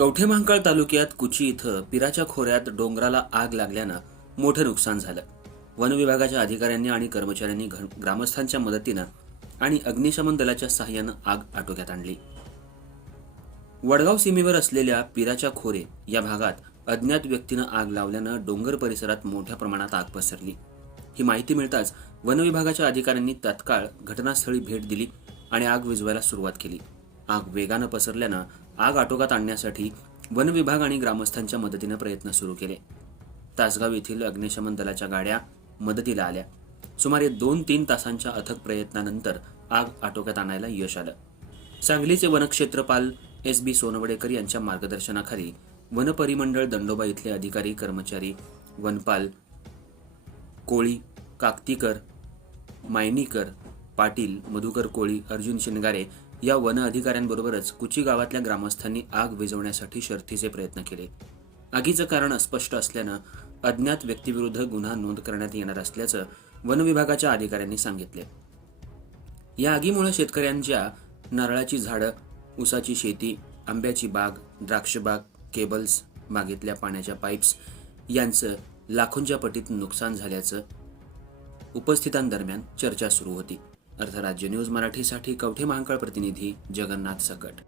कवठे महांकाळ तालुक्यात कुची इथं पिराच्या खोऱ्यात डोंगराला आग लागल्यानं मोठं नुकसान झालं. वन विभागाच्या अधिकाऱ्यांनी आणि कर्मचाऱ्यांनी ग्रामस्थांच्या मदतीनं आणि अग्निशमन दलाच्या सहाय्यानं आग आटोक्यात आणली. वडगाव सीमेवर असलेल्या पिराच्या खोरे या भागात अज्ञात व्यक्तीनं आग लावल्यानं डोंगर परिसरात मोठ्या प्रमाणात आग पसरली. ही माहिती मिळताच वनविभागाच्या अधिकाऱ्यांनी तत्काळ घटनास्थळी भेट दिली आणि आग विझवायला सुरुवात केली. आग वेगानं पसरल्यानं आग आटोक्यात आणण्यासाठी वन विभाग आणि ग्रामस्थांच्या मदतीनं प्रयत्न सुरू केले. तासगाव येथील अग्निशमन दलाच्या गाड्या मदतीला आल्या. सुमारे दोन तीन तासांच्या अथक प्रयत्नानंतर आग आटोक्यात आणायला यश आलं. सांगलीचे वनक्षेत्रपाल एस बी सोनवडेकर यांच्या मार्गदर्शनाखाली वनपरिमंडळ दंडोबा इथले अधिकारी कर्मचारी वनपाल कोळी काकतीकर मायनीकर पाटील मधुकर कोळी अर्जुन शिनगारे या वन अधिकाऱ्यांबरोबरच कुची गावातल्या ग्रामस्थांनी आग विझवण्यासाठी शर्थीचे प्रयत्न केले. आगीचं कारण अस्पष्ट असल्यानं अज्ञात व्यक्तीविरुद्ध गुन्हा नोंद करण्यात येणार असल्याचं वन विभागाच्या अधिकाऱ्यांनी सांगितले. या आगीमुळे शेतकऱ्यांच्या नारळाची झाडं ऊसाची शेती आंब्याची बाग द्राक्षबाग केबल्स बागेतल्या पाण्याच्या पाईप्स यांचं लाखोंच्या पटीत नुकसान झाल्याचं उपस्थितांदरम्यान चर्चा सुरू होती. अर्थराज्य न्यूज मराठीसाठी कवठे महांकाळ प्रतिनिधी जगन्नाथ सकट.